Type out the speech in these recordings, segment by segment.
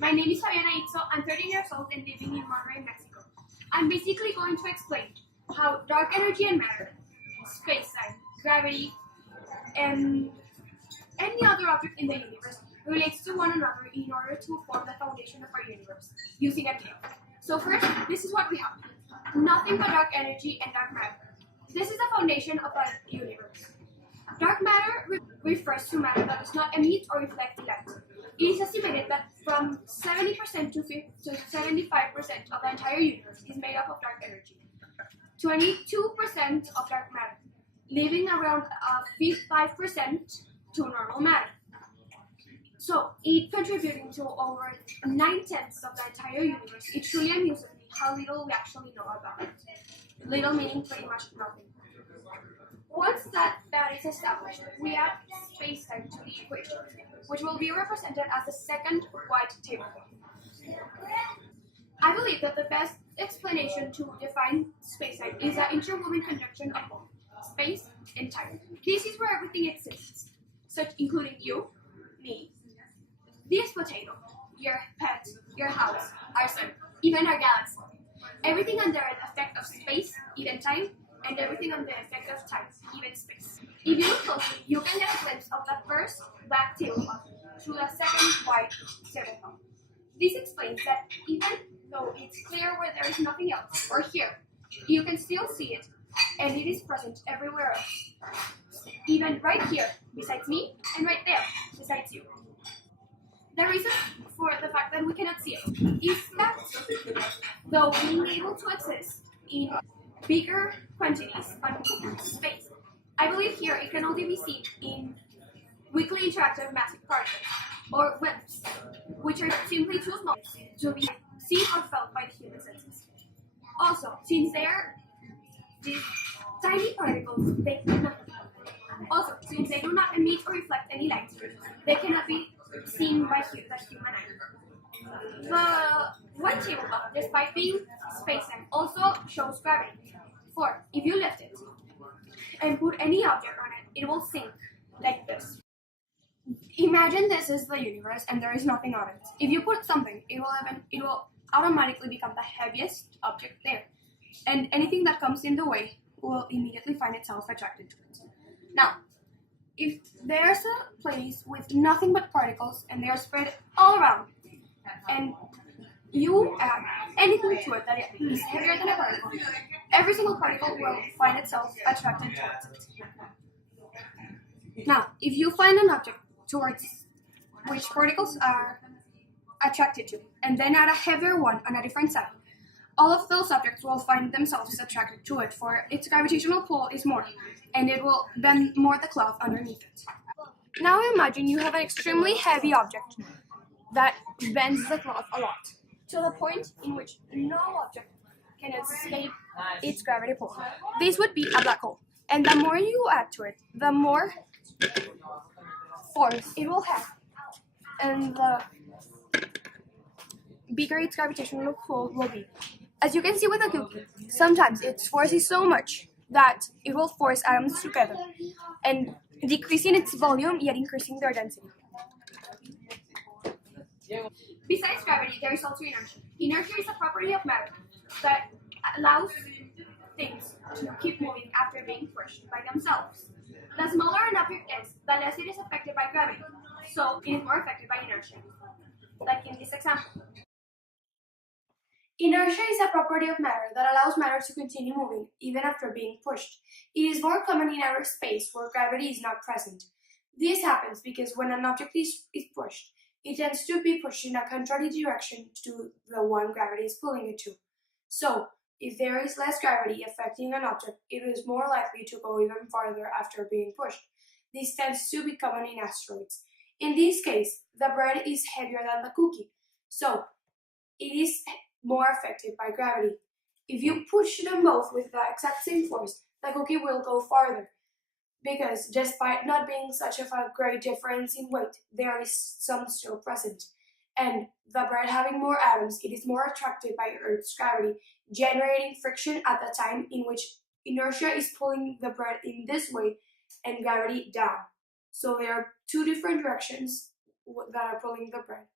My name is Fabiana. I'm 13 years old and living in Monterrey, Mexico. I'm basically going to explain how dark energy and matter, space-time, gravity, and any other object in the universe relates to one another in order to form the foundation of our universe using a cube. So first, this is what we have. Nothing but dark energy and dark matter. This is the foundation of our universe. Dark matter refers to matter that does not emit or reflect light. It is estimated that from 70% to 75% of the entire universe is made up of dark energy, 22% of dark matter, leaving around 5% to normal matter. So, it contributing to over 9/10 of the entire universe. It truly amuses me how little we actually know about it. Little meaning pretty much nothing. Once that is established, we add space-time to the equation, which will be represented as the second white tablecloth. I believe that the best explanation to define space-time is the interwoven conjunction of both space and time. This is where everything exists, such including you, me, this potato, your pet, your house, our sun, even our galaxy. Everything under the effect of space, even time, and everything under the effect of time, even space. If you look closely, you can get a glimpse of the first black tablecloth through the second white tablecloth. This explains that even though it's clear where there is nothing else, or here, you can still see it, and it is present everywhere else. Even right here, besides me, and right there, besides you. The reason for the fact that we cannot see it is that, though being able to exist in bigger quantities on space, I believe here it can only be seen in weakly interactive massive particles, or WIMPs, which are simply too small to be seen or felt by the human senses. Also, since they are these tiny particles, they do not emit or reflect any light, they cannot be seen by the human eye. The white tablecloth, despite being space-time, also shows gravity. For if you lift it and put any object on it, it will sink like this. Imagine this is the universe and there is nothing on it. If you put something, it will automatically become the heaviest object there, and anything that comes in the way will immediately find itself attracted to it. Now, if there's a place with nothing but particles and they are spread all around, and you add anything to it that is heavier than a particle, every single particle will find itself attracted towards it. Now, if you find an object towards which particles are attracted to, and then add a heavier one on a different side, all of those objects will find themselves attracted to it, for its gravitational pull is more, and it will bend more the cloth underneath it. Now imagine you have an extremely heavy object that bends the cloth a lot, to the point in which no object can escape its gravity pull. This would be a black hole, and the more you add to it, the more force it will have, and the bigger its gravitational pull will be. As you can see with a cookie, sometimes its force is so much that it will force atoms together, and decreasing its volume yet increasing their density. Besides gravity, there is also inertia. Inertia is a property of matter that allows things to keep moving after being pushed by themselves. The smaller an object is, the less it is affected by gravity, so it is more affected by inertia, like in this example. Inertia is a property of matter that allows matter to continue moving even after being pushed. It is more common in outer space where gravity is not present. This happens because when an object is pushed, it tends to be pushed in a contrary direction to the one gravity is pulling it to. So, if there is less gravity affecting an object, it is more likely to go even farther after being pushed. This tends to be common in asteroids. In this case, the bread is heavier than the cookie, so it is more affected by gravity. If you push them both with the exact same force, the cookie will go farther, because despite not being such a great difference in weight, there is some still present. And the bread having more atoms, it is more attracted by Earth's gravity, generating friction at the time in which inertia is pulling the bread in this way and gravity down. So there are two different directions that are pulling the bread.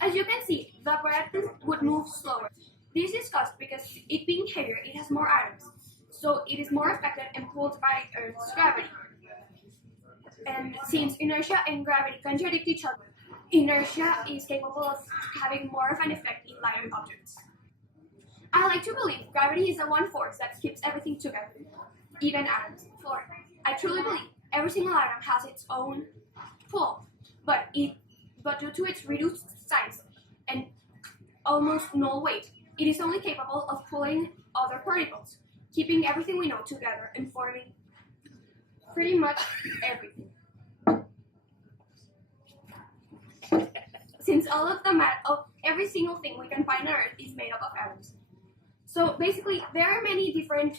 As you can see, the bread would move slower. This is caused because it being heavier, it has more atoms, so it is more affected and pulled by Earth's gravity. And since inertia and gravity contradict each other, inertia is capable of having more of an effect in lighter objects. I like to believe gravity is the one force that keeps everything together, even atoms. For I truly believe every single atom has its own pull, but due to its reduced size and almost null weight, it is only capable of pulling other particles, keeping everything we know together and forming pretty much everything. Since all of every single thing we can find on Earth is made up of atoms. So basically, there are many different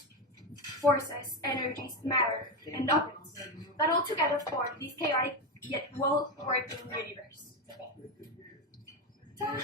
forces, energies, matter, and objects that all together form this chaotic yet well-working universe. Ta-da!